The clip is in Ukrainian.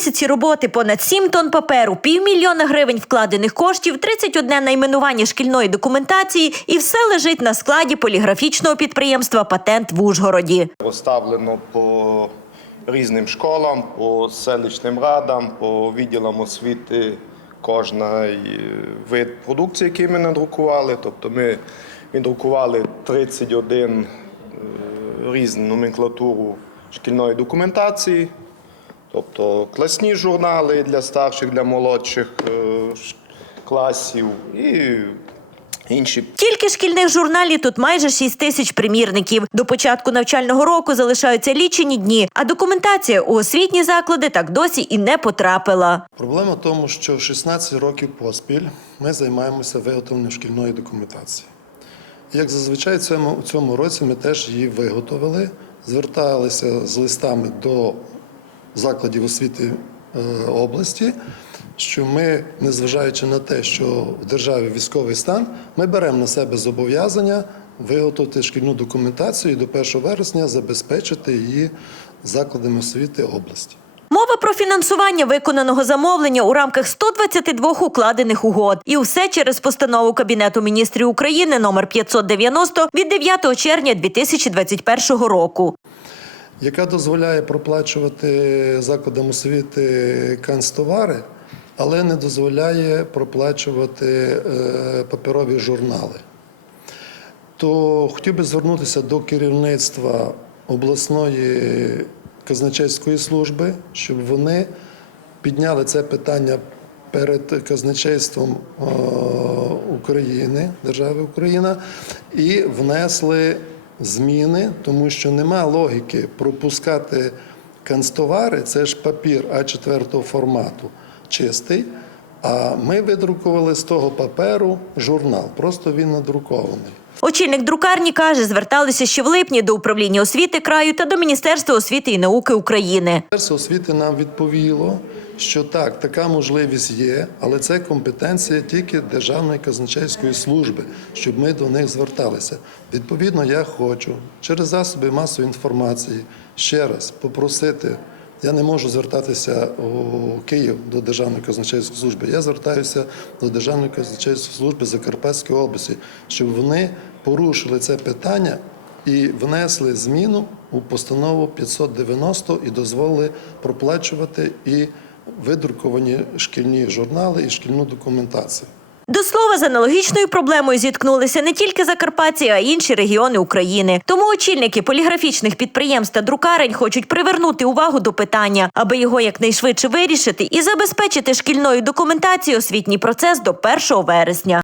місяці роботи понад 7 тонн паперу, півмільйона гривень вкладених коштів, 31 найменування шкільної документації і все лежить на складі поліграфічного підприємства Патент в Ужгороді. Розставлено по різним школам, по селищним радам, по відділам освіти кожний вид продукції, який ми надрукували. Тобто ми віддрукували 31 е, різну номенклатуру шкільної документації, тобто класні журнали для старших, для молодших е, класів і інші Тільки шкільних журналів тут майже 6 тисяч примірників. До початку навчального року залишаються лічені дні, а документація у освітні заклади так досі і не потрапила. Проблема в тому, що 16 років поспіль ми займаємося виготовленням шкільної документації. Як зазвичай цьому, у цьому році ми теж її виготовили, зверталися з листами до закладів освіти е, області, що ми, незважаючи на те, що в державі військовий стан, ми беремо на себе зобов'язання виготовити шкільну документацію і до 1 вересня забезпечити її закладами освіти області. Мова про фінансування виконаного замовлення у рамках 122 укладених угод. І все через постанову Кабінету міністрів України номер 590 від 9 червня 2021 року. Яка дозволяє проплачувати закладам освіти канцтовари, але не дозволяє проплачувати е, паперові журнали. То хотів би звернутися до керівництва обласної казначейської служби, щоб вони підняли це питання перед казначейством е, України, держави Україна, і внесли зміни, тому що нема логіки пропускати канцтовари, це ж папір А4 формату чистий. А ми видрукували з того паперу журнал, просто він надрукований. Очільник друкарні каже, зверталися ще в липні до управління освіти краю та до Міністерства освіти і науки України. Міністерство освіти нам відповіло, що так, така можливість є, але це компетенція тільки Державної казначейської служби, щоб ми до них зверталися. Відповідно, я хочу через засоби масової інформації ще раз попросити. Я не можу звертатися у Київ до Державної казначейської служби. Я звертаюся до Державної казначейської служби Закарпатської області, щоб вони порушили це питання і внесли зміну у постанову 590 і дозволили проплачувати і видруковані шкільні журнали і шкільну документацію. До слова, з аналогічною проблемою зіткнулися не тільки Закарпаття, а й інші регіони України. Тому очільники поліграфічних підприємств та друкарень хочуть привернути увагу до питання, аби його якнайшвидше вирішити і забезпечити шкільною документацією освітній процес до 1 вересня.